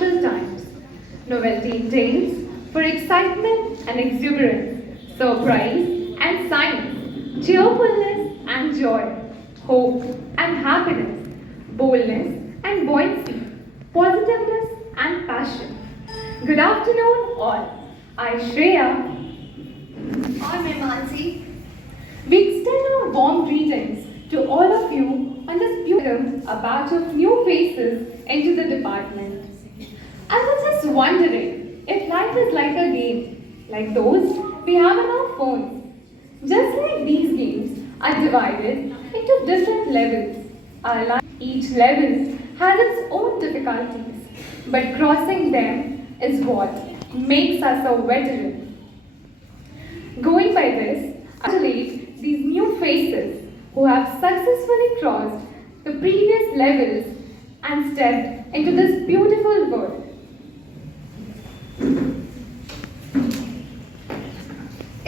natural times. Novelty entails for excitement and exuberance, surprise and science, cheerfulness and joy, hope and happiness, boldness and buoyancy, positiveness and passion. Good afternoon, all. I, Shreya. और मैं Mansi We extend our warm greetings to all of you on this beautiful a batch of new faces into the department. I was just wondering if life is like a game, like those we have on our phones. Just like these games are divided into different levels. Each level has its own difficulties, but crossing them is what makes us a veteran. Going by this, I congratulate these new faces who have successfully crossed the previous levels and stepped into this beautiful world.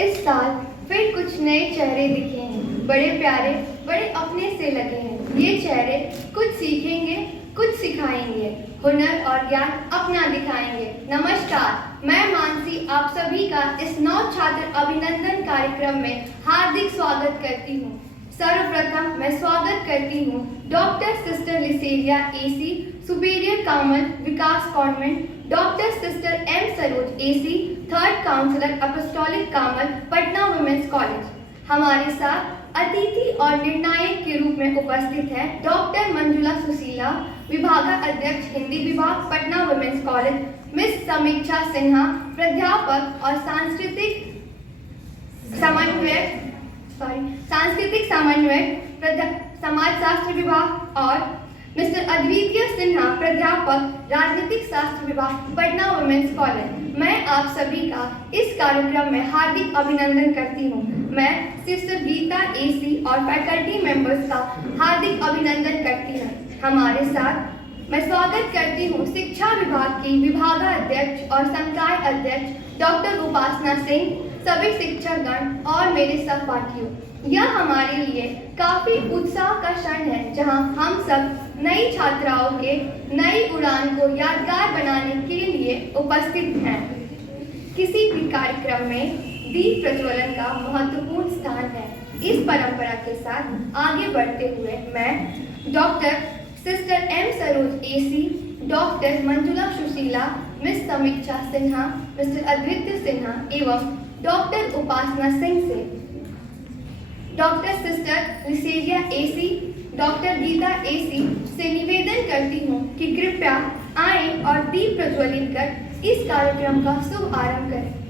इस साल फिर कुछ नए चेहरे दिखे हैं, बड़े प्यारे, बड़े अपने से लगे हैं। ये चेहरे कुछ सीखेंगे, कुछ सिखाएंगे, हुनर और ज्ञान अपना दिखाएंगे। नमस्कार, मैं मानसी आप सभी का इस नौ छात्र अभिनंदन कार्यक्रम में हार्दिक स्वागत करती हूँ। सर्वप्रथम मैं स्वागत करती हूँ doctor sister Liseria AC, superior Carmel Vikas convent, doctor sister M Saroj AC, third councillor apostolic Carmel, Patna women's college. हमारे साथ अतिथि और निर्णायक के रूप में उपस्थित है डॉक्टर मंजुला सुशीला, विभागाध्यक्ष हिंदी विभाग, Patna women's college, miss Samiksha सिन्हा, प्राध्यापक और सांस्कृतिक समन्वयक समाजशास्त्र विभाग, और मिस्टर अद्वितीय सिन्हा, प्राध्यापक राजनीतिक शास्त्र विभाग, पटना वुमेन्स कॉलेज। मैं आप सभी का इस कार्यक्रम में हार्दिक अभिनंदन करती हूँ। मैं सिस्टर गीता एसी और फैकल्टी मेंबर्स का हार्दिक अभिनंदन करती हूँ। हमारे साथ मैं स्वागत करती हूँ शिक्षा विभाग की विभागाध्यक्ष और संकाय अध्यक्ष डॉक्टर उपासना सिंह, सभी शिक्षकगण और मेरे सहपाठियों। यह हमारे लिए काफी उत्साह का क्षण है, जहां हम सब नई छात्राओं के नई उड़ान को यादगार बनाने के लिए उपस्थित हैं। किसी भी कार्यक्रम में दीप प्रज्वलन का महत्वपूर्ण स्थान है। इस परंपरा के साथ आगे बढ़ते हुए मैं doctor sister M Saroj AC, doctor Manjula Sushila, miss Samiksha Sinha, मिस्टर अद्वितीय सिन्हा एवं डॉक्टर उपासना सिंह से doctor sister Liseria AC, doctor Geeta AC से निवेदन करती हूँ कि कृपया आएं और दीप प्रज्वलित कर इस कार्यक्रम का शुभ आरंभ करें।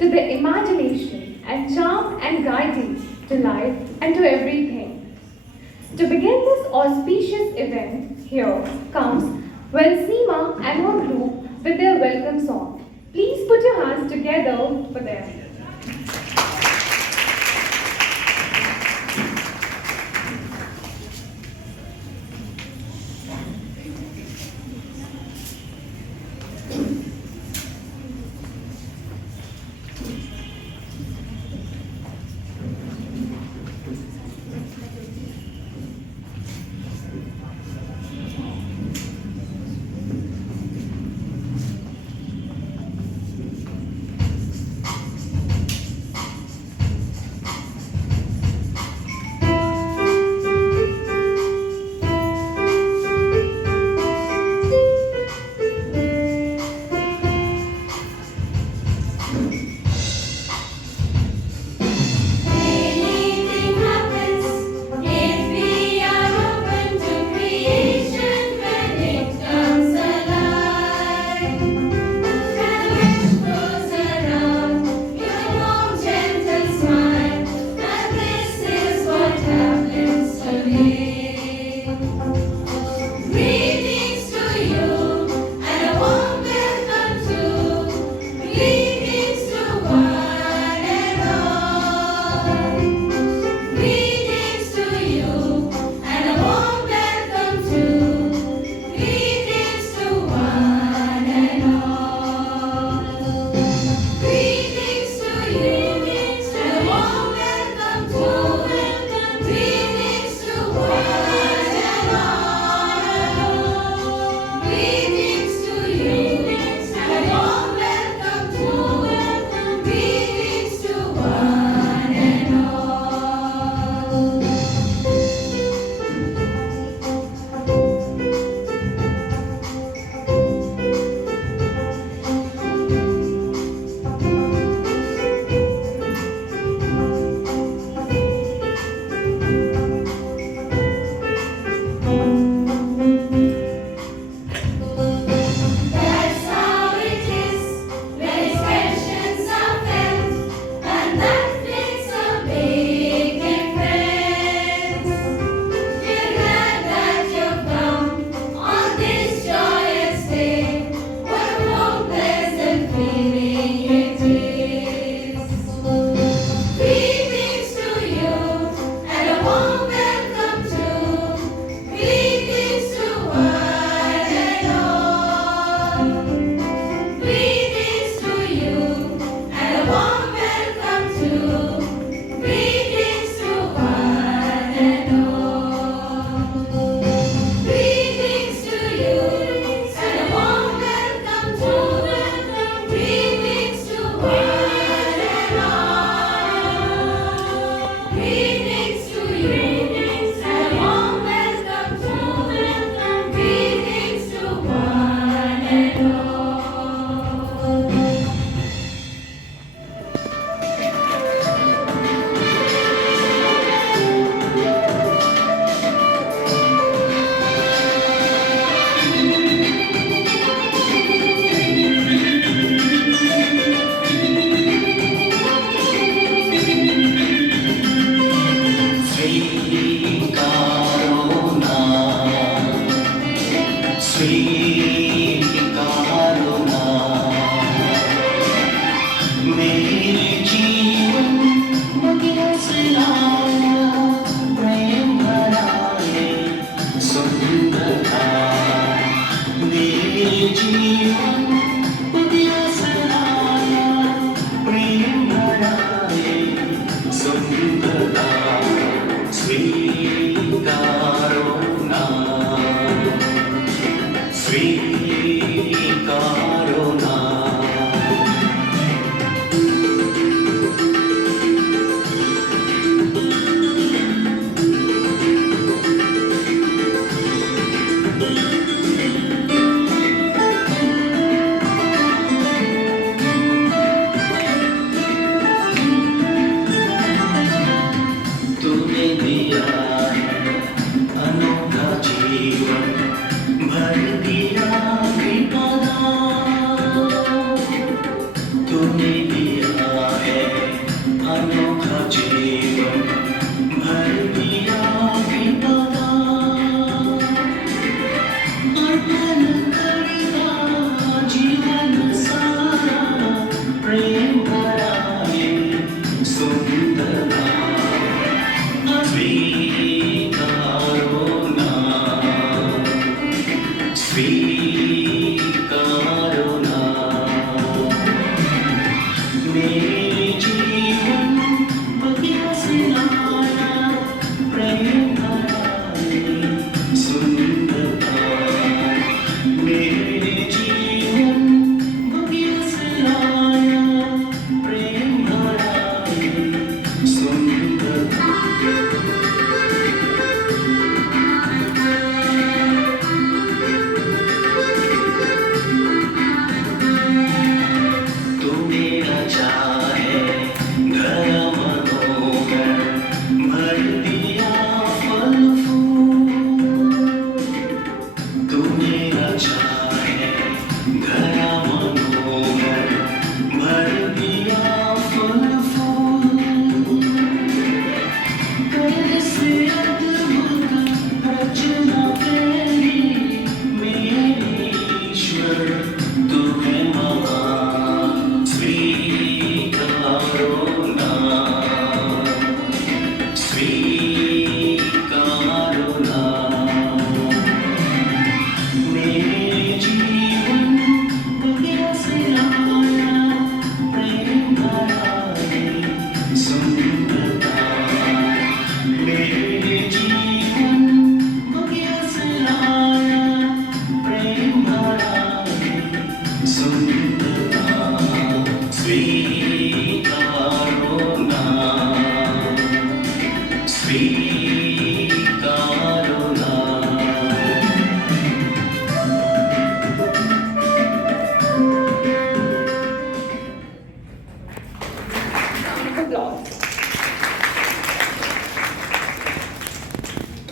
To the imagination and charm and guiding to life and to everything. To begin this auspicious event, here comes Welsima and her group with their welcome song. Please put your hands together for them.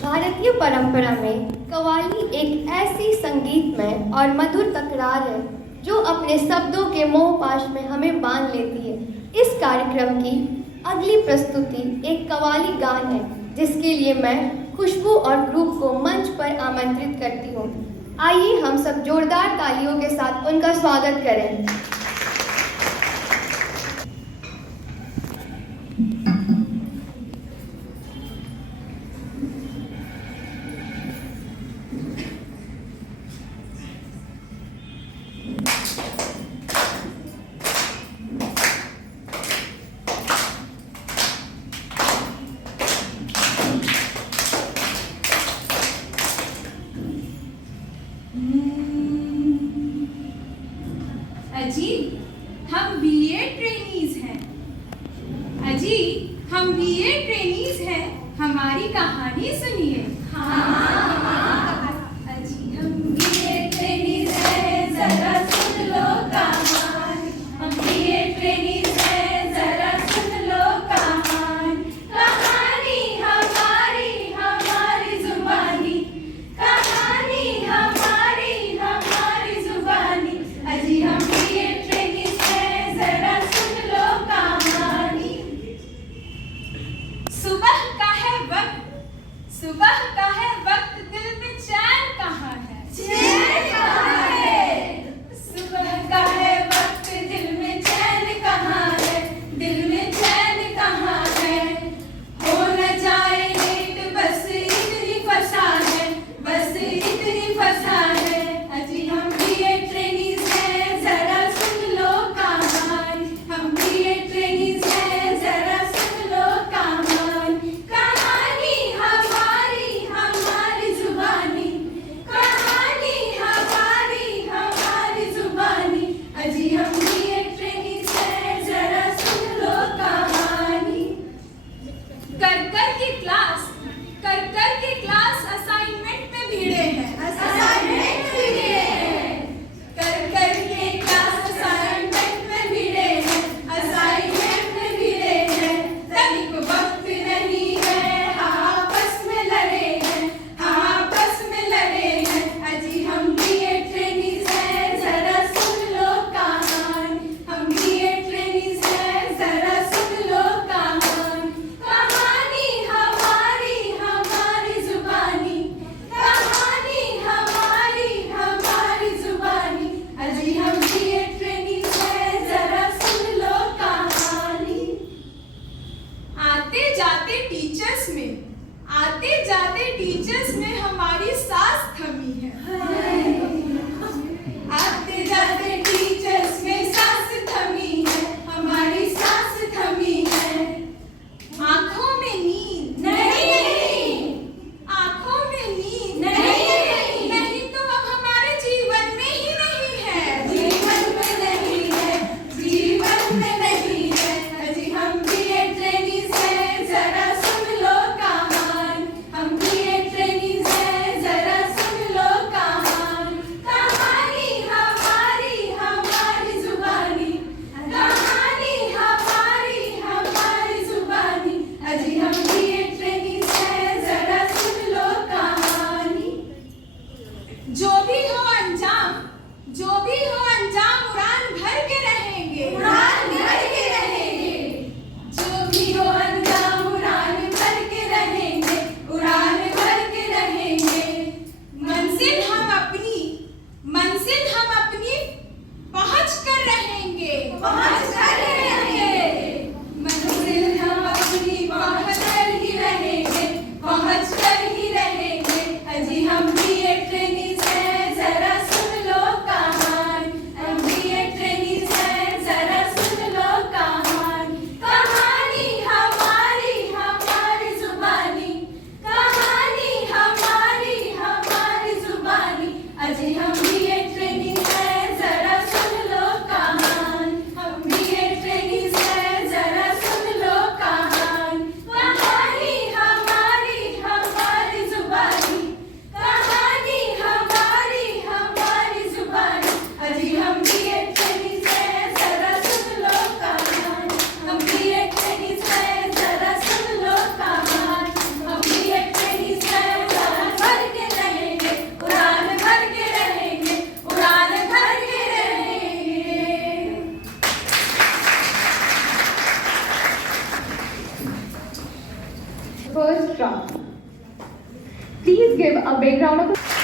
भारतीय परंपरा में कव्वाली एक ऐसी संगीतमय और मधुर तकरार है जो अपने शब्दों के मोहपाश में हमें बांध लेती है। इस कार्यक्रम की अगली प्रस्तुति एक कव्वाली गान है जिसके लिए मैं खुशबू और ग्रुप को मंच पर आमंत्रित करती हूँ। आइए हम सब जोरदार तालियों के साथ उनका स्वागत करें। अजी हम बीए ट्रेनीज हैं। अजी हम बीए ट्रेनीज हैं, हमारी कहानी सुनिए। अजी हम बीए ट्रेनीज हैं, जरा सुन लो कहानी। हम बीए ट्रेनीज हैं, जरा सुन लो कहानी। कहानी हमारी हमारी जुबानी, कहानी हमारी हमारी जुबानी। अजी हम सुबह का है वक्त, दिल में चैन कहाँ है? चैन कहाँ है? सुबह का है वक्त, दिल में चैन कहाँ है? दिल में चैन कहाँ है? हो न जाए लेट, बस इतनी फंसा है, बस इतनी फंसा है। अजी हम बीए ट्रेनीज हैं, जरा सुन लो कहानी। हम बीए ट्रेनीज हैं, जरा सुन लो कहानी। कहानी हमारी हमारी जुबानी, कहानी हमारी हमारी जुबानी। अजी हम बीए ट्रेनीज हैं, जरा सुन लो कहानी। कर के क्लास असाइनमेंट में भिड़े हैं, असाइनमेंट में भिड़े हैं। कर के क्लास असाइनमेंट में भिड़े हैं, असाइनमेंट में भिड़े हैं। तनिक वक्त नहीं है, आपस में लड़े हैं, आपस में लड़े हैं। अजी हम बीए ट्रेनीज हैं, जरा सुन लो कहानी। हम बीए ट्रेनीज हैं, जरा सुन लो कहानी। कहानी हमारी हमारी जुबानी, कहानी हमारी हमारी जुबानी। अजी हम बीए ट्रेनीज हैं, जरा सुन लो कहानी। आते जाते टीचर्स में, आते जाते टीचर्स में हमारी सांस थमी है। आते जाते टीचर्स में सांस थमी है, हमारी सांस थमी है। आंखों में नींद नहीं, आंखों में नींद नहीं, नहीं तो अब हमारे जीवन में ही नहीं है, जीवन में नहीं है, जीवन में नहीं है। अजी हम बीए ट्रेनीज हैं, जरा सुन लो first round. Please give a big round of applause.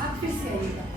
आप फिर से आइएगा।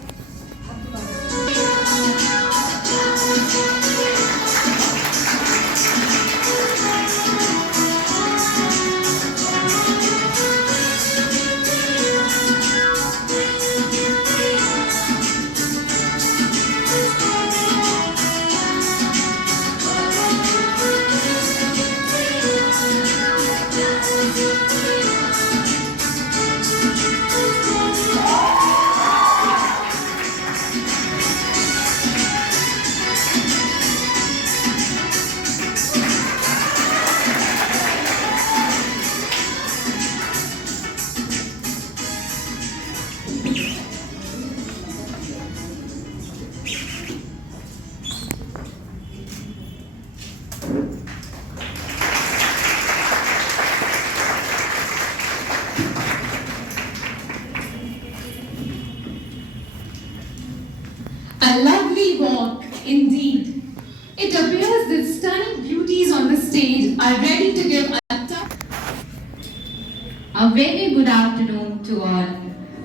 A lovely walk, indeed. It appears that stunning beauties on the stage are ready to give a A very good afternoon to all.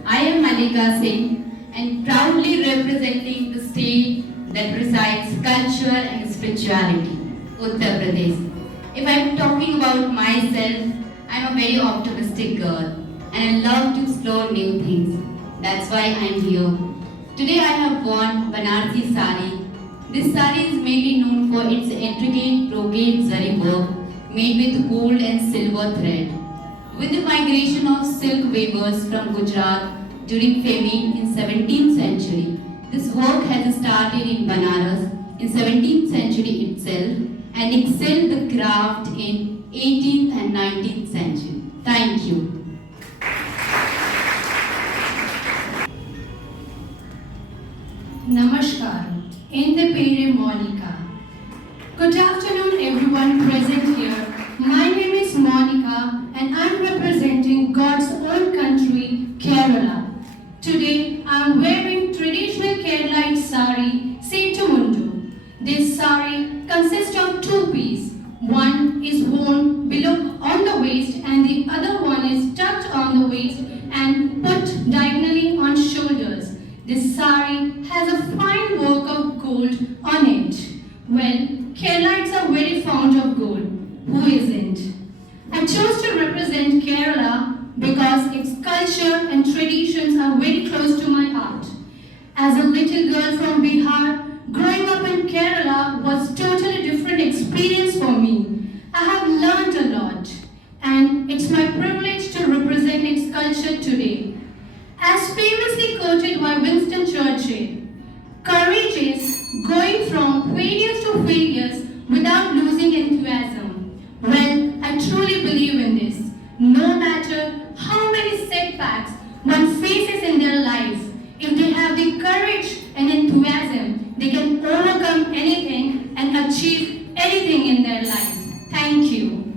I am Malika Singh and proudly representing the state that recites culture and spirituality, Uttar Pradesh. If I am talking about myself, I am a very optimistic girl and I love to explore new things. That's why I am here. Today I have worn Banarsi sari. This sari is mainly known for its intricate brocade zari work made with gold and silver thread. With the migration of silk weavers from Gujarat during famine in 17th century, this work has started in Banaras in 17th century itself and excelled the craft in 18th and 19th century. Thank you. Namaskar. Ende pere Monica. Good afternoon everyone present here. My name is Monica and I'm representing God's own country, Kerala. Today I'm wearing traditional Keralite sari, Setu Mundu. This sari consists of two pieces. One is worn below on the waist and the other one is tucked on the waist and put diagonally on shoulders. This sari has a fine work of gold on it. Well, Keralites are very fond of gold. Who isn't? I chose to represent Kerala because its culture and traditions are very close to my heart. As a little girl from Bihar, growing up in Kerala was totally different experience for me. I have learned a lot and it's my privilege to represent its culture today. As famously quoted by Winston Churchill, courage is going from failures to failures without losing enthusiasm. Well, I truly believe in this. No matter how many setbacks one faces in their life, if they have the courage and enthusiasm, they can overcome anything and achieve anything in their life. Thank you.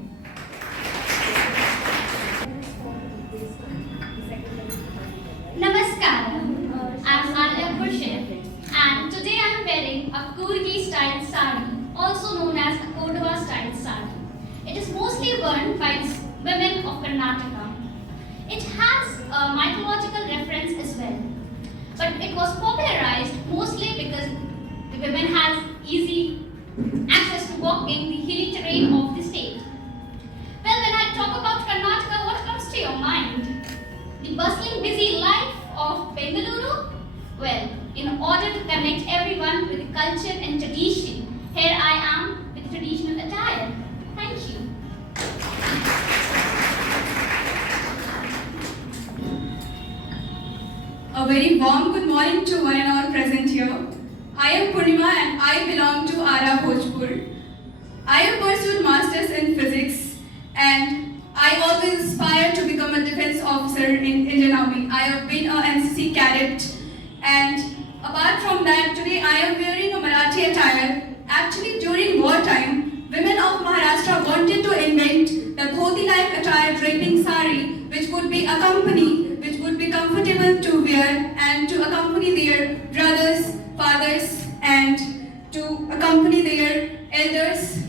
Namaskaram, I'm Alia Khurshid and today I'm wearing a Kurgi style sari, also known as a Kodwa style sari. It is mostly worn by women of Karnataka. It has a mythological reference as well, but it was popularized mostly because the women has easy access to walking the hilly terrain of the state. Well, when I talk about Karnataka, what comes to your mind? The bustling, busy life of Bengaluru? Well, in order to connect everyone with the culture and tradition, here I am with traditional attire. Thank you. A very warm good morning to one and all present here. I am Purnima and I belong to Ara Bhojpur. I have pursued masters in physics and I always aspire to become a defense officer in Indian Army. I have been a NCC cadet and apart from that, today I am wearing a Marathi attire. Actually, during wartime, women of Maharashtra wanted to invent the dhoti-like attire draping sari, which would be comfortable to wear and to accompany their brothers, fathers, and to accompany their elders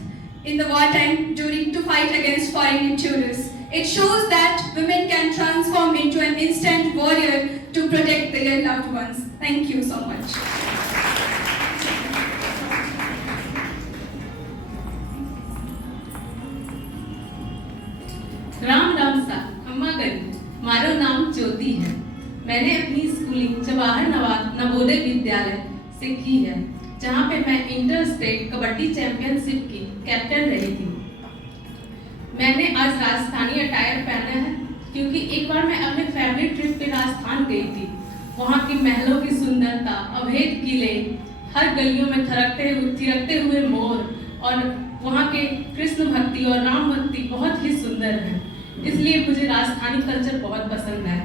in the wartime to fight against foreign intruders. It shows that women can transform into an instant warrior to protect their loved ones. Thank you so much. Ram राम सा अम्मागन मारो नाम ज्योति है। मैंने अपनी स्कूलिंग जवाहर नवोदय विद्यालय से की है, जहाँ पे मैं इंटर स्टेट कबड्डी चैंपियनशिप की कैप्टन रही थी। मैंने आज राजस्थानी अटायर पहना है क्योंकि एक बार मैं अपने फैमिली ट्रिप पे राजस्थान गई थी। वहाँ की महलों की सुंदरता, अभेद किले, हर गलियों में थिरकते हुए मोर और वहाँ के कृष्ण भक्ति और राम भक्ति बहुत ही सुंदर है। इसलिए मुझे राजस्थानी कल्चर बहुत पसंद है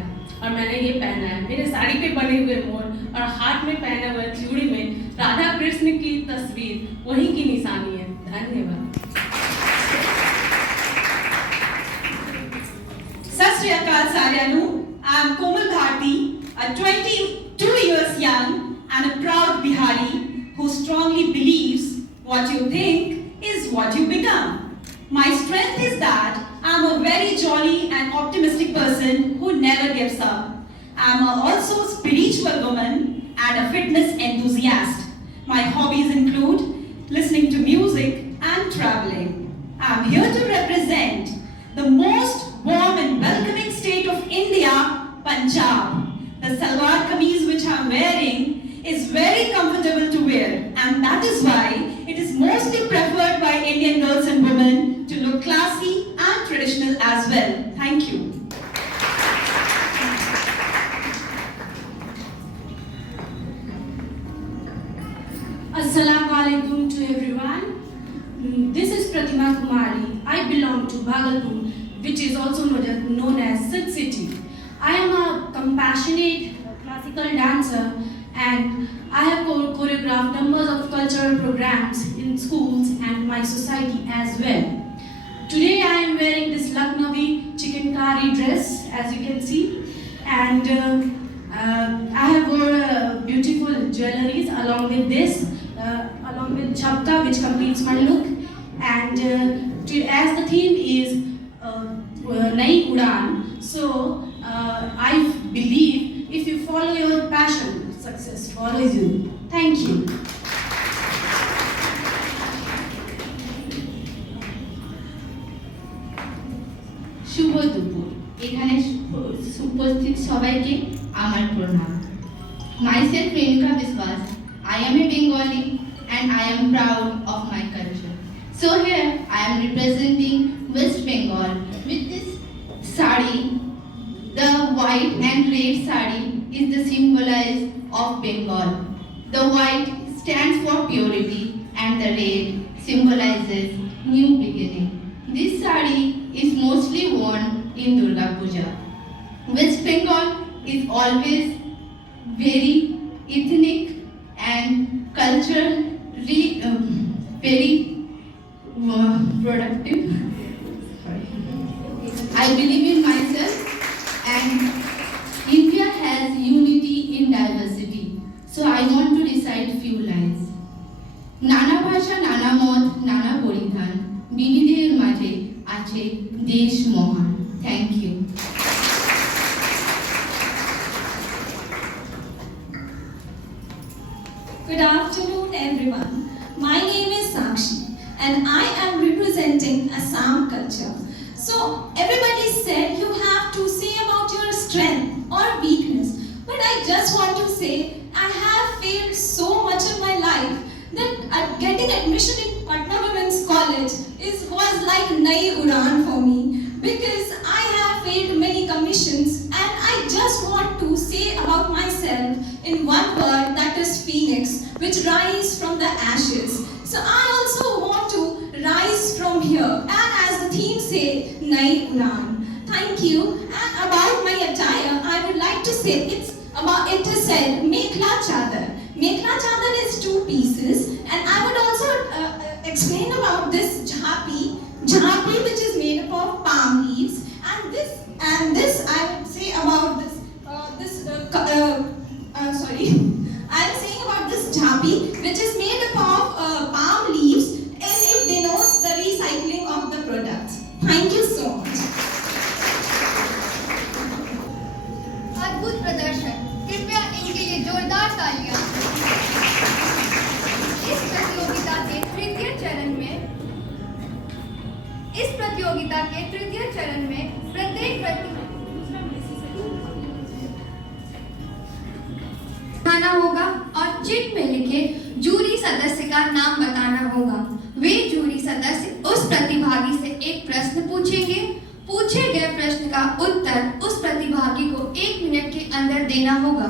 और मैंने ये पहना है। मेरे साड़ी पे बने हुए मोर और हाथ में पहने हुए चूड़ी में राधा कृष्ण की तस्वीर वहीं की निशानी है। धन्यवाद। Sat Shri Akal Saryanu, I am Komal Bharti, a 22 years young and a proud Bihari who strongly believes what you think is what you become. My strength is that I am a very jolly and optimistic person who never gives up. I am also a spiritual woman and a fitness enthusiast. My hobbies include listening to music and traveling. I am here to represent the most warm and welcoming state of India, Punjab. The salwar kameez which I am wearing is very comfortable to wear, and that is why it is mostly preferred by Indian girls and women to look classy and traditional as well. Thank you. Assalamu alaikum to everyone. This is Pratima Kumari. I belong to Bhagalpur, which is also known as Silk City. I am a compassionate classical dancer and I have choreographed numbers of cultural programs in schools and my society as well. Today I am wearing this Lucknowi chikankari dress, as you can see, and I have wore beautiful jewelries along with this, along with chapka, which completes my look. And as the theme is Nai Udan, so I believe if you follow your passion, success follows you. Thank you. শুভ দুপুর। এখানে উপস্থিত সবাইকে আমার প্রণাম। Myself Renuka Biswas. I am a Bengali and I am proud of my culture. So here I am representing West Bengal with this sari. The white and red sari is the symbolize of Bengal. The white stands for purity and the red symbolizes new beginning. This sari is mostly worn in Durga Puja. West Bengal is always very ethnic and culturally very productive. I believe in myself and India has unity in diversity. So I want to recite few lines. Nana bhasha, nana mot, nana poridhan. বিবিধের মাঝে আছে দেশ মহান। Thank you. Good afternoon, everyone. My name is Sakshi, and I am representing Assam culture. So, everybody said you have to say about your strength or weakness, but I just want to say I have failed so much in my life that getting admission in Patna Women's College was like Nai Udan for me, because I have failed many commissions, and I just want to say about myself in one word, that is Phoenix, which rise from the ashes. So I also want to rise from here, and as the theme say, Nai Udan. Thank you. And about my attire, I would like to say it is said Mekhla Chadar. Mekhla Chadar is 2 pieces, and I would also explain about this jhapi, which is made up of palm leaves, and this I would say about I'm saying about this jhapi, which is made up of palm leaves, and it denotes the recycling of the products. Thank you so much. अद्भुत प्रदर्शन, कृपया इनके लिए जोरदार तालियां। इस प्रतियोगिता के तृतीय चरण में प्रत्येक बताना होगा और चिट में लिखे जूरी सदस्य का नाम बताना होगा। वे जूरी सदस्य उस प्रतिभागी से एक प्रश्न पूछेंगे। पूछे गए प्रश्न का उत्तर उस प्रतिभागी को 1 मिनट के अंदर देना होगा।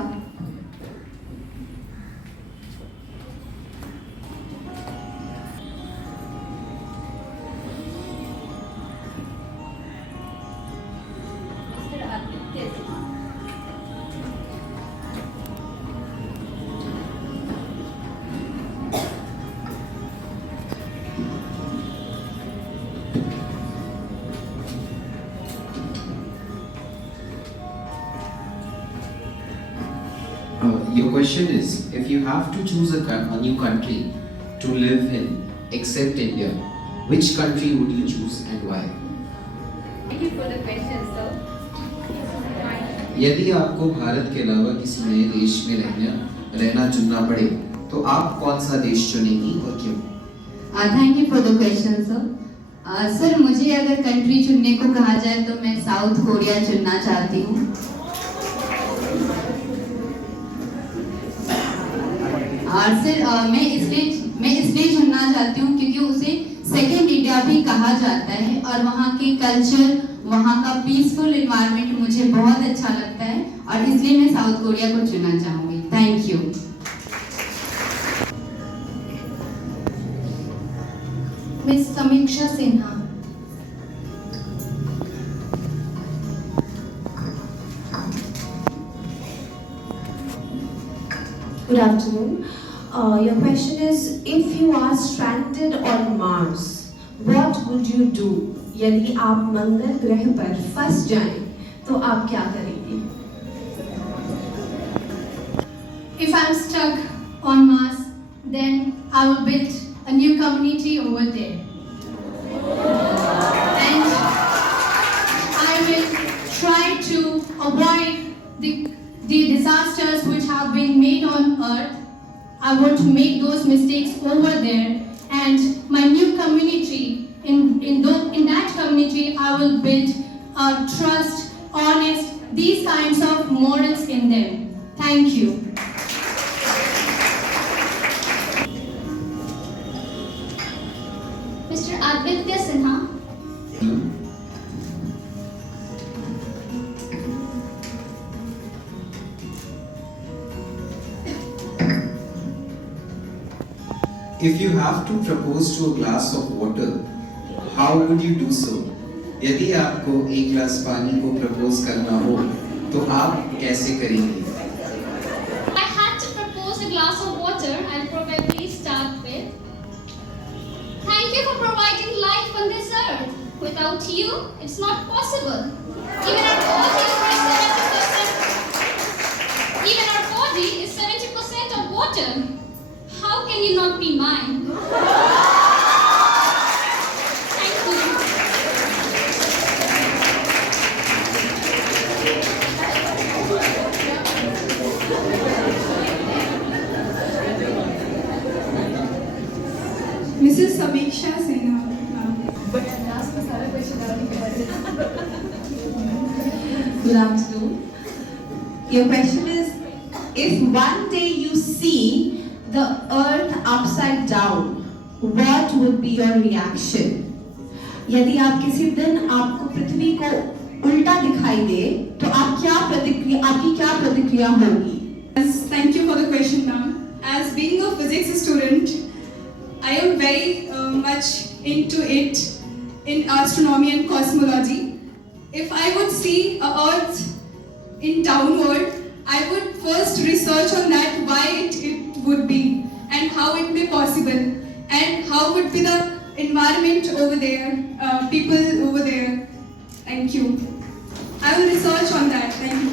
Your question is, if you have to choose a new country to live in except India, which country would you choose and why? Thank you for the question, sir. यदि आपको भारत के अलावा किसी नए देश में रहना चुनना पड़े, तो आप कौन सा देश चुनेंगी और क्यों? Thank you for the question, sir. Sir मुझे अगर कंट्री चुनने को कहा जाए तो मैं साउथ कोरिया चुनना चाहती हूँ। और सर मैं इसलिए चुनना चाहती हूँ क्योंकि उसे सेकेंड इंडिया भी कहा जाता है और वहाँ के कल्चर, वहाँ का पीसफुल एनवायरनमेंट मुझे बहुत अच्छा लगता है और इसलिए मैं साउथ कोरिया को चुनना चाहूँगी। Thank you. Miss Samiksha Sinha. Good afternoon. Your question is, if you are stranded on Mars, what would you do? यदि आप मंगल ग्रह पर फंस जाएं, तो आप क्या करेंगी? If I'm stuck on Mars, then I will build a new community over there. And I will try to avoid the disasters which have been made on Earth. I want to make those mistakes over there, and my new community, in that community, I will build trust, honest, these kinds of morals in them. Thank you. Mr. Aditya Sinha. If you have to propose to a glass of water, how would you do so? यदि आपको एक गिलास पानी को प्रपोज करना हो, तो आप कैसे करेंगे? I had to propose a glass of water. I'll probably start with, thank you for providing life on this earth. Without you, it's not possible. Even our body is 70% of water. How can you not be mine? Thank you. Mrs. Samiksha Sinha. Good afternoon. Your question is, if one day you see the earth upside down, what would be your reaction? यदि आप किसी दिन आपको पृथ्वी को उल्टा दिखाई दे, तो आपकी क्या प्रतिक्रिया होगी? Thank you for the question, ma'am. As being a physics student, I am very much into it in astronomy and cosmology. If I would see a Earth in downward, I would first research on that, why it would be and how it be possible and how would be the environment over there, people over there. Thank you. I will research on that. Thank you.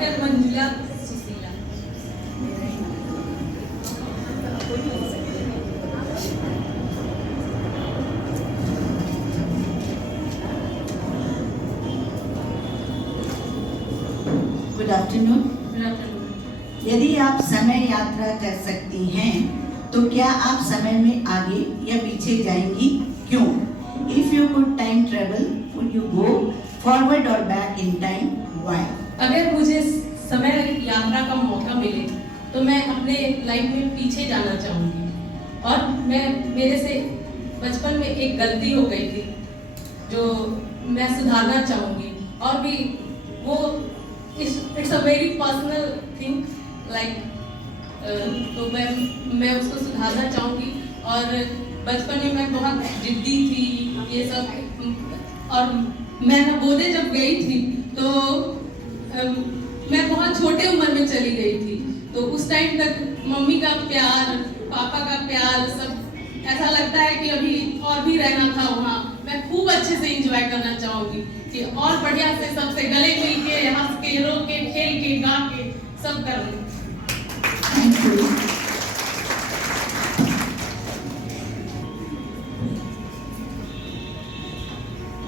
Manjula Sushila. Good afternoon. यदि आप समय यात्रा कर सकती हैं, तो क्या आप समय में आगे या पीछे जाएंगी? क्यों? If you could time travel, would you go forward or back in time? Why? अगर मुझे समय यात्रा का मौका मिले, तो मैं अपने लाइफ में पीछे जाना चाहूँगी। और मेरे से बचपन में एक गलती हो गई थी, जो मैं सुधारना चाहूँगी। और भी वो it's a very personal thing, like तो मैं उसको सुधारना चाहूँगी। और बचपन में मैं बहुत जिद्दी थी, ये सब। और मैं नवोदय जब गई थी, तो मैं बहुत छोटे उम्र में चली गई थी। तो उस टाइम तक मम्मी का प्यार, पापा का प्यार, सब ऐसा लगता है कि अभी और भी रहना था वहाँ। मैं खूब अच्छे से एंजॉय करना चाहूँगी कि और बढ़िया से सबसे गले मिल के, हंस के, रो के, खेल के, गा के सब करूँगी।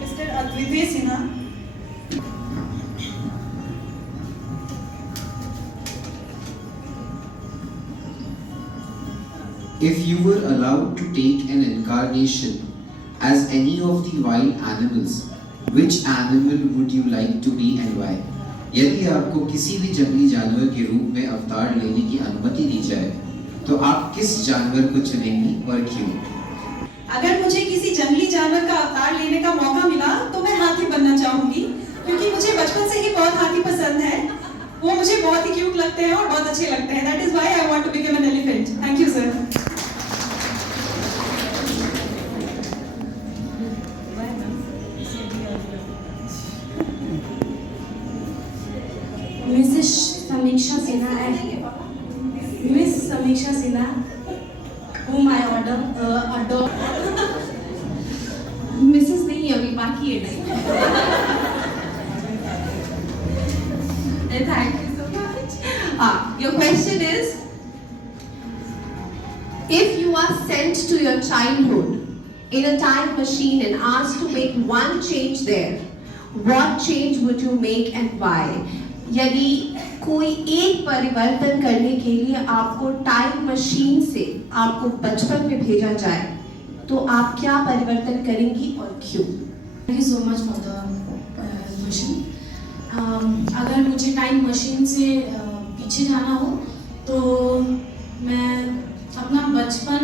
Mr. Aditya Sinha. If you were allowed to take an incarnation as any of the wild animals, which animal would you like to be and why? यदि आपको किसी भी जंगली जानवर के रूप में अवतार लेने की अनुमति दी जाए, तो आप किस जानवर को चुनेंगी और क्यों? अगर मुझे किसी जंगली जानवर का अवतार लेने का मौका मिला तो मैं हाथी बनना चाहूंगी, क्योंकि मुझे बचपन से ही बहुत हाथी पसंद है। वो मुझे बहुत ही क्यूट लगते हैं और बहुत अच्छे लगते हैं। That is why I want to become an elephant. Thank you sir. Miss Samiksha Sinha, whom I adore. Mrs नहीं अभी बाकी है time. Thank you so much. Your question is, if you are sent to your childhood in a time machine and asked to make one change there, what change would you make and why? यदि कोई एक परिवर्तन करने के लिए आपको time machine से आपको बचपन में भेजा जाए तो आप क्या परिवर्तन करेंगी और क्यों? Thank you so much for the question. अगर मुझे टाइम मशीन से पीछे जाना हो तो मैं अपना बचपन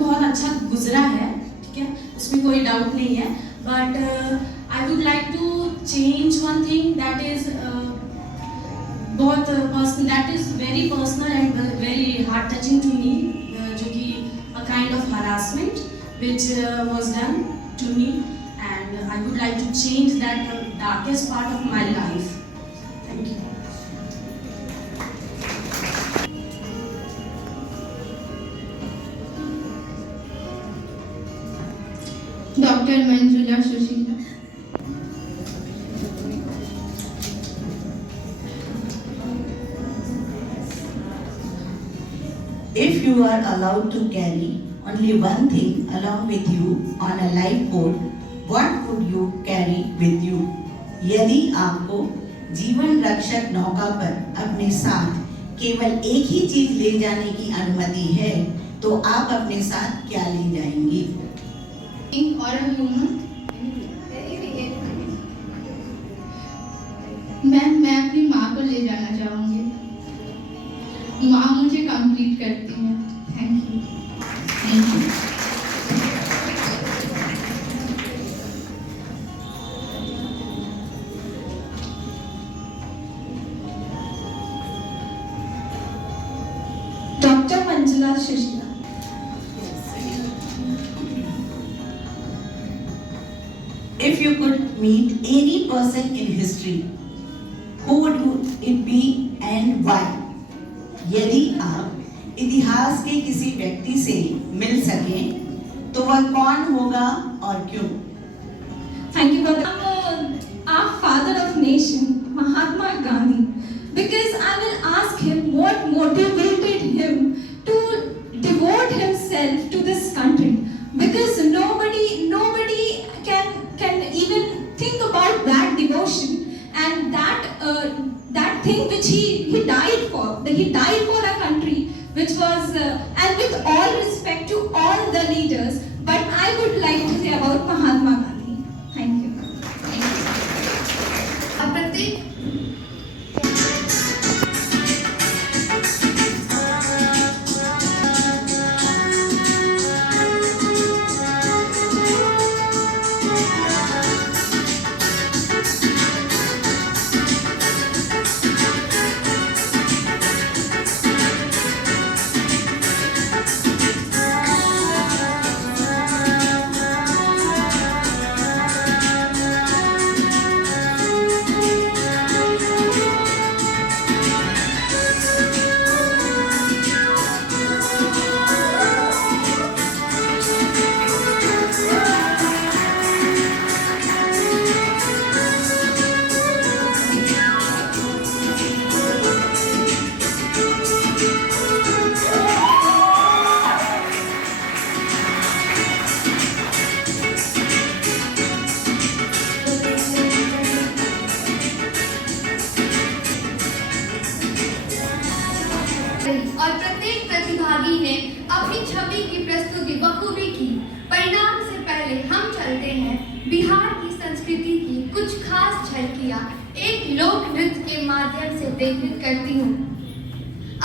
बहुत अच्छा गुजरा है, ठीक है, उसमें कोई डाउट नहीं है, but I would like to change one thing that is बहुत personal, that is very personal and very heart touching to me, जो कि a kind of harassment which was done to me, and I would like to change that darkest part of my life. Thank you. Dr. Manjula Sushila. If you are allowed to carry only one thing along with you on a lifeboat, what would you carry with you? यदि आपको जीवन रक्षक नौका पर अपने साथ केवल एक ही चीज ले जाने की अनुमति है, तो आप अपने साथ क्या ले जाएंगी? और मैं अपनी माँ को ले जाना चाहूँगी। माँ मुझे कंप्लीट करती है। Thank you. Thank you. Dr. Manjula Sushila. If you could meet any person in history, who would it be and why? यदि आप इतिहास के किसी व्यक्ति से मिल सकें, तो वह कौन होगा और क्यों? Thank you for our father of nation, Mahatma Gandhi, because I will ask him what motivated him to devote himself to this country, because nobody can even think about that devotion and that thing which he died for. He died for a country which was and with all respect to all the leaders, but I would like to say about Mahatma Gandhi. Thank you. प्रत्येक प्रतिभागी ने अपनी छवि की प्रस्तुति बखूबी की। परिणाम से पहले हम चलते हैं बिहार की संस्कृति की कुछ खास झलकियां एक लोक नृत्य के माध्यम से प्रेरित करती हूँ।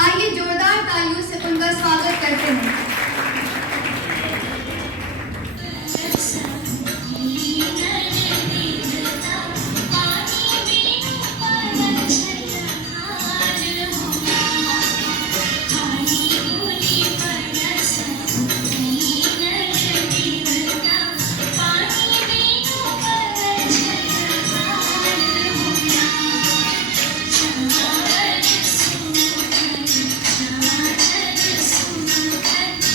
आइए जोरदार तालियों से उनका स्वागत करते हैं। Thank you.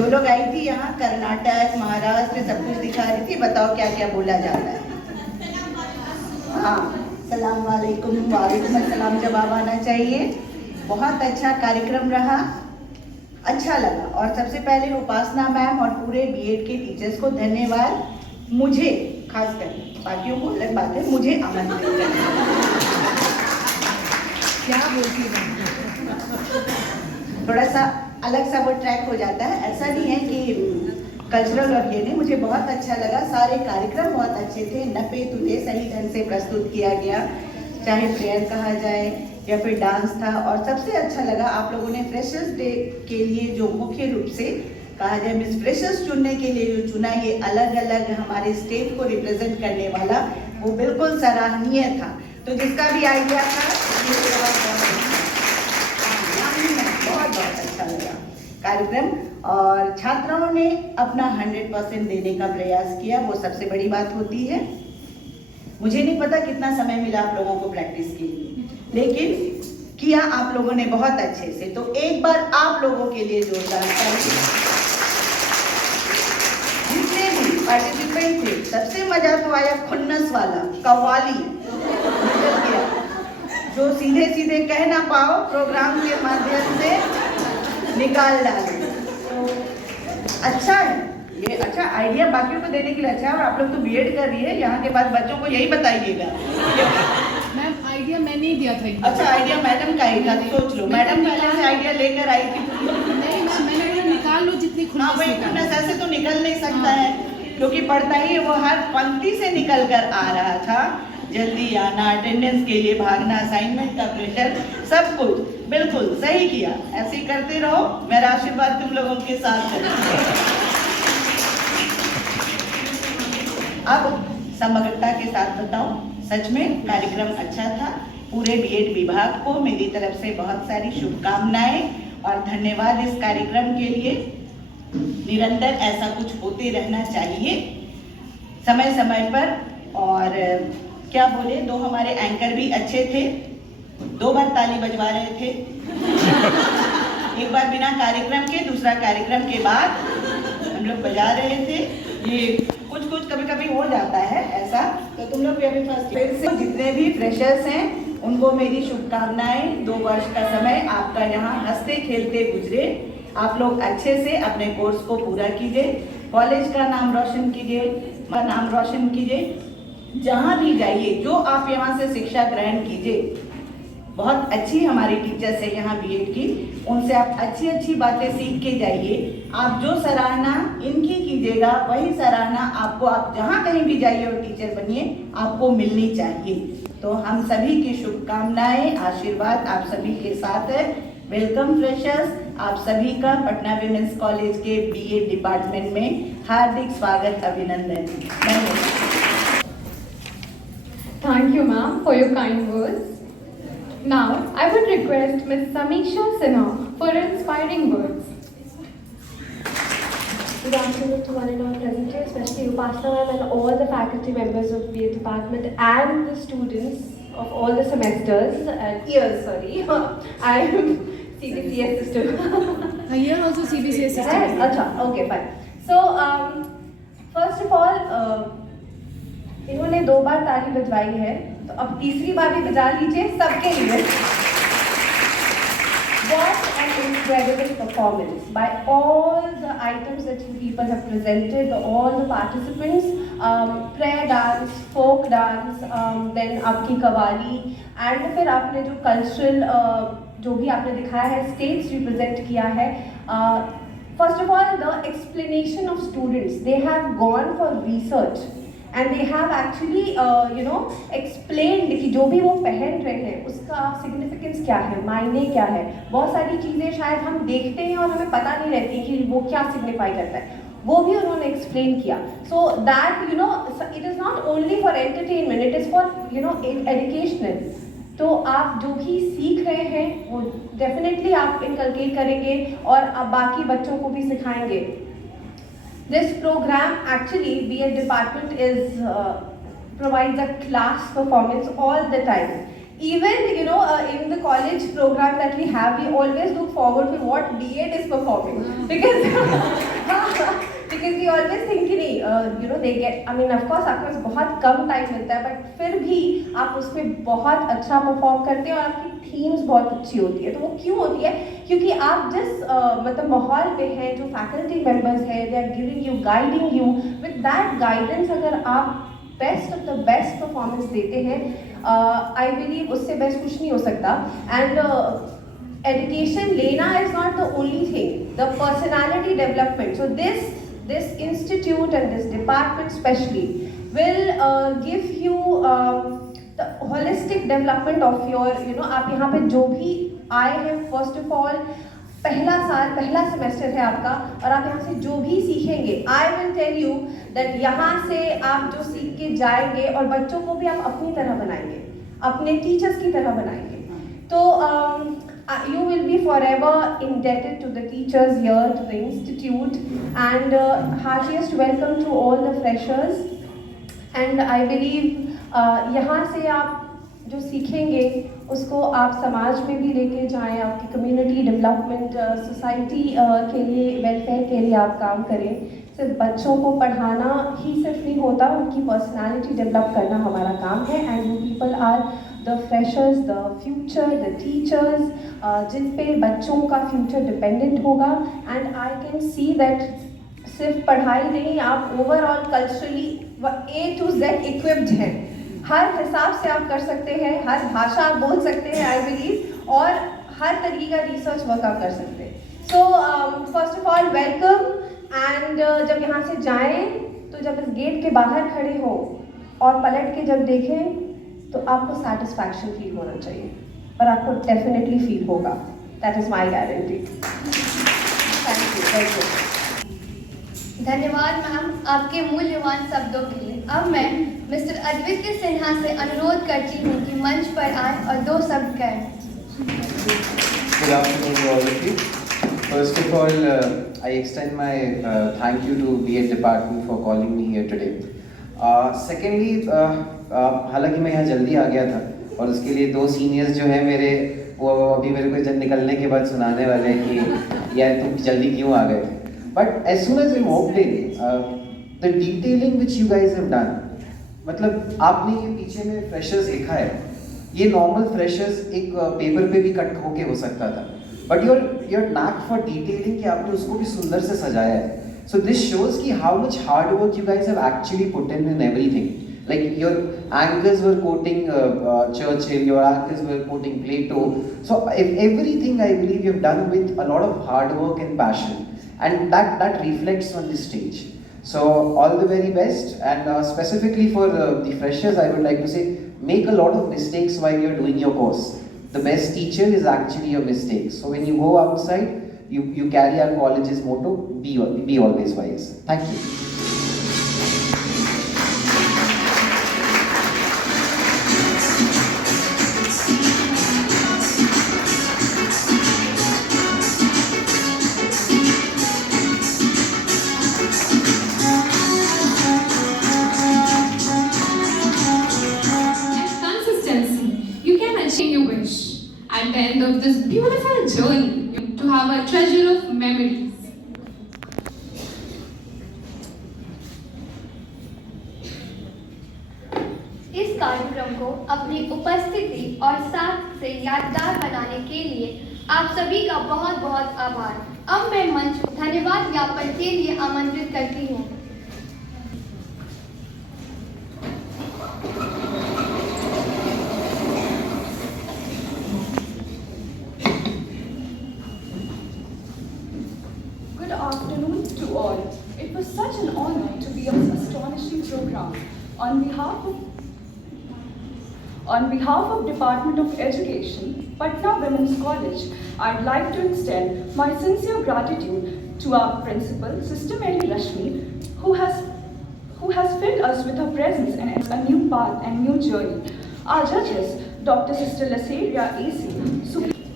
जो लोग आई थी यहाँ कर्नाटक, महाराष्ट्र सब कुछ दिखा रही थी, बताओ क्या क्या बोला जाता है? हाँ, सलाम वालेकुम, वालेकुम अस्सलाम जवाब आना चाहिए। बहुत अच्छा कार्यक्रम रहा, अच्छा लगा। और सबसे पहले उपासना मैम और पूरे बीएड के टीचर्स को धन्यवाद। मुझे खासकर, बाकियों को अलग बात है, मुझे आमंत्रित करना। क्या बोलती हूँ, थोड़ा सा अलग सा वो ट्रैक हो जाता है। ऐसा नहीं है कि कल्चरल और ये नहीं, मुझे बहुत अच्छा लगा। सारे कार्यक्रम बहुत अच्छे थे, नपे तुले सही ढंग से प्रस्तुत किया गया, चाहे प्रेयर कहा जाए या फिर डांस था। और सबसे अच्छा लगा आप लोगों ने फ्रेशर्स डे के लिए जो मुख्य रूप से कहा जाए मिस फ्रेशर्स चुनने के लिए जो चुना, ये अलग अलग हमारे स्टेट को रिप्रेजेंट करने वाला, वो बिल्कुल सराहनीय था। तो जिसका भी आइडिया था बहुत अच्छा लगा कार्यक्रम, और छात्राओं ने अपना 100% देने का प्रयास किया, वो सबसे बड़ी बात होती है। मुझे नहीं पता कितना समय मिला आप लोगों को प्रैक्टिस के लिए, लेकिन किया आप लोगों ने बहुत अच्छे से। तो एक बार आप लोगों के लिए जोरदार तालियां। जितने भी पार्टिसिपेंट थे, सबसे मजा तो आया खुन्नस वाला, कव्वाली निकल गया, जो सीधे सीधे कह ना पाओ प्रोग्राम के माध्यम से निकाल डाले। तो अच्छा है ये, अच्छा आइडिया बाकियों को देने के लिए अच्छा है। और आप लोग तो बीएड कर रही है, यहाँ के बाद बच्चों को यही बताइएगा। मैम आइडिया मैंने ही दिया था। अच्छा आइडिया मैडम का ही था, सोच लो मैडम पहले से आइडिया लेकर आई थी। नहीं मैम, मैंने निकाल लो जितनी हाँ भाई, खुन्नस ऐसे तो निकल नहीं सकता है, क्योंकि पढ़ता ही वो हर पंक्ति से निकल कर आ रहा था। जल्दी आना, अटेंडेंस के लिए भागना, असाइनमेंट का प्रेशर, सब कुछ बिल्कुल सही किया। ऐसे ही करते रहो, मेरा आशीर्वाद तुम लोगों के साथ है। अब समग्रता के साथ बताओ, सच में कार्यक्रम अच्छा था। पूरे बीएड विभाग को मेरी तरफ से बहुत सारी शुभकामनाएं और धन्यवाद इस कार्यक्रम के लिए। निरंतर ऐसा कुछ होते रहना चाहिए समय समय पर। और क्या बोले, दो हमारे एंकर भी अच्छे थे, 2 बार ताली बजवा रहे थे। एक बार बिना कार्यक्रम के, दूसरा कार्यक्रम के बाद हम लोग बजा रहे थे। ये कुछ कुछ कभी कभी हो जाता है ऐसा, तो तुम लोग भी अभी फर्स्ट ईयर से जितने भी फ्रेशर्स हैं उनको मेरी शुभकामनाएं। 2 वर्ष का समय आपका यहाँ हंसते खेलते गुजरे। आप लोग अच्छे से अपने कोर्स को पूरा कीजिए, कॉलेज का नाम रोशन कीजिए, जहाँ भी जाइए जो आप यहाँ से शिक्षा ग्रहण कीजिए। बहुत अच्छी हमारी टीचर्स है यहाँ बीएड की, उनसे आप अच्छी अच्छी बातें सीख के जाइए। आप जो सराहना इनकी कीजिएगा, वही सराहना आपको, आप जहाँ कहीं भी जाइए और टीचर बनिए, आपको मिलनी चाहिए। तो हम सभी की शुभकामनाएं, आशीर्वाद आप सभी के साथ है। वेलकम फ्रेशर्स, आप सभी का पटना विमेंस कॉलेज के बीएड डिपार्टमेंट में हार्दिक स्वागत, अभिनंदन। धन्यवाद। Thank you, ma'am, for your kind words. Now, I would request Ms. Samisha Sinha for inspiring words. Good afternoon to one and all present here, especially Upasana ma'am and all the faculty members of BA department and the students of all the semesters and years, sorry. I am CBCS system. Here also CBCS system. Yes, acha, okay, fine. So, first of all, इन्होंने 2 बार ताली बजवाई है, तो अब तीसरी बार भी बजा लीजिए सबके लिए। What an incredible performance by all the items that you people have presented, all the participants, prayer dance, folk dance, then आपकी कवाली, and फिर आपने जो cultural जो भी आपने दिखाया है, states represent किया है। First of all, the explanation of students, they have gone for research. And they have actually, explained कि जो भी वो पहन रहे हैं उसका significance क्या है, मायने क्या है। बहुत सारी चीज़ें शायद हम देखते हैं और हमें पता नहीं रहती कि वो क्या signify करता है, वो भी उन्होंने explain किया। So that it is not only for entertainment, it is for educational. तो आप जो भी सीख रहे हैं वो definitely आप inculcate करेंगे और आप बाकी बच्चों को भी सिखाएंगे। This program actually, BA department provides a class performance all the time. Even in the college program that we have, we always look forward to what BA is performing because because we always think कि नहीं, you know, they get, I mean, of course आपके पास बहुत कम टाइम मिलता है, but फिर भी आप उसमें बहुत अच्छा परफॉर्म करते हैं और आपकी थीम्स बहुत अच्छी होती है। तो वो क्यों होती है? क्योंकि आप जिस मतलब माहौल पे हैं, जो फैकल्टी मेंबर्स हैं, they are giving you, guiding you, with that guidance अगर आप best of the best performance देते हैं, आई बिलीव उससे बेस्ट कुछ नहीं हो सकता। And education lena is not the only thing, the personality development, so this institute and this department especially will give you the holistic development of your, you know, आप यहाँ पे जो भी आए हैं, first of all पहला साल, पहला सेमेस्टर है आपका, और आप यहाँ से जो भी सीखेंगे, I will tell you that यहाँ से आप जो सीख के जाएंगे और बच्चों को भी आप अपनी तरह बनाएंगे, अपने टीचर्स की तरह बनाएंगे। तो you will be forever indebted to the teachers here, to the institute, and heartiest welcome to all the freshers. And I believe यहाँ से आप जो सीखेंगे उसको आप समाज में भी लेके जाएं, आपकी कम्युनिटी डेवलपमेंट, सोसाइटी के लिए, वेलफेयर के लिए आप काम करें। सिर्फ बच्चों को पढ़ाना ही सिर्फ नहीं होता, उनकी पर्सनालिटी डेवलप करना हमारा काम है। And you people are the freshers, the future, the teachers, जिन पे बच्चों का फ्यूचर डिपेंडेंट होगा। And I can see that सिर्फ पढ़ाई नहीं, आप overall culturally A to Z equipped हैं, हर हिसाब से आप कर सकते हैं, हर भाषा आप बोल सकते हैं आई बिलीव, और हर तरीके का रिसर्च वर्क आप कर सकते हैं। So first of all welcome. And जब यहाँ से जाएं तो जब इस गेट के बाहर खड़े हो और पलट के जब देखें तो आपको सेटिस्फैक्शन फील होना चाहिए, और आपको डेफिनेटली फील होगा, that is my guarantee. Thank you, very good. धन्यवाद मैम आपके मूल्यवान शब्दों के लिए। अब मैं मिस्टर अद्वितीय सिन्हा से अनुरोध करती हूँ कि मंच पर आए और 2 शब्द कहें। Good afternoon to all of you. First of all, I extend my thank you to BA department for calling me here today. Secondly, हालांकि मैं यहाँ जल्दी आ गया था और उसके लिए 2 सीनियर्स जो हैं मेरे, वो अभी मेरे को जब निकलने के बाद सुनाने वाले हैं कि यार तुम जल्दी क्यों आ गए। But as soon as I walked in, the detailing which you guys have done, मतलब आपने ये पीछे में फ्रेशर्स लिखा है, ये नॉर्मल फ्रेशर्स एक पेपर पे भी कट होके हो सकता था, but your knack for detailing कि आपने उसको भी सुंदर से सजाया है। सो दिस शोज कि how much hard work you guys have actually put in everything. Like your anchors were quoting Churchill, your anchors were quoting Plato. So everything I believe you've done with a lot of hard work and passion, and that reflects on this stage. So all the very best, and specifically for the freshers, I would like to say, make a lot of mistakes while you're doing your course. The best teacher is actually your mistakes. So when you go outside, you carry our college's motto, be always wise. Thank you. At the end of this beautiful journey, to have a treasure of memories. इस कार्यक्रम को अपनी उपस्थिति और साथ से यादगार बनाने के लिए आप सभी का बहुत बहुत आभार। अब मैं मंच धन्यवाद ज्ञापन के लिए आमंत्रित करती हूँ। Good afternoon to all. It was such an honor to be on this astonishing program. On behalf of Department of Education, Patna Women's College, I'd like to extend my sincere gratitude to our principal, Sister Mary Rashmi, who has filled us with her presence and a new path and new journey. Our judges, Dr. Sister Laseria AC,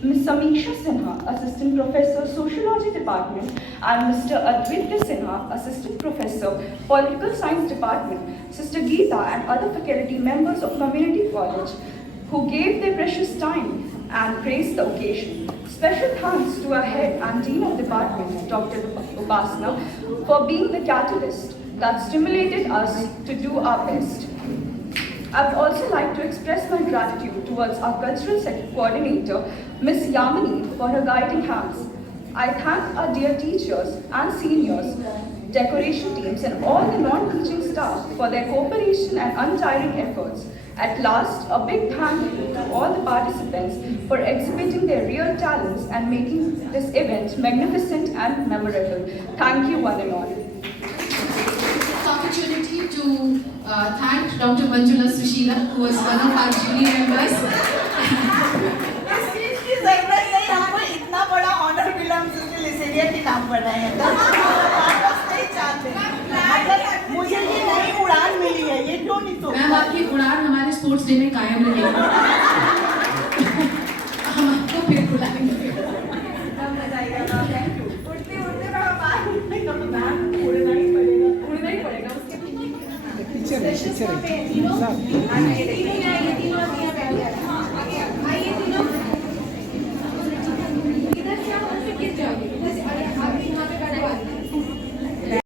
Ms. Samisha Sinha, Assistant Professor, Sociology Department, and Mr. Advitya Sinha, Assistant Professor, Political Science Department, Sister Geeta and other faculty members of Community College who gave their precious time and graced the occasion. Special thanks to our head and dean of department, Dr. Upasana, for being the catalyst that stimulated us to do our best. I would also like to express my gratitude towards our cultural coordinator, Ms. Yamini, for her guiding hands. I thank our dear teachers and seniors, decoration teams and all the non-teaching staff for their cooperation and untiring efforts. At last, a big thank you to all the participants for exhibiting their real talents and making this event magnificent and memorable. Thank you one and all. Opportunity to thank Dr. Manjula Sushila, who was one of our jury members. इस चीज की जरूरत नहीं, हमको इतना बड़ा ऑनर मिला, हम सिर्फ लिसेरिया के नाम पर रहे हैं। नहीं चाहते, मतलब मुझे ये नई उड़ान मिली है, ये क्यों नहीं सोचा? मैम, आपकी उड़ान हमारे स्पोर्ट्स डे में कायम रहेगी। हम आपको फिर बुलाएंगे। उड़ते उड़ते मैम उड़ना ही पड़ेगा उसके पीछे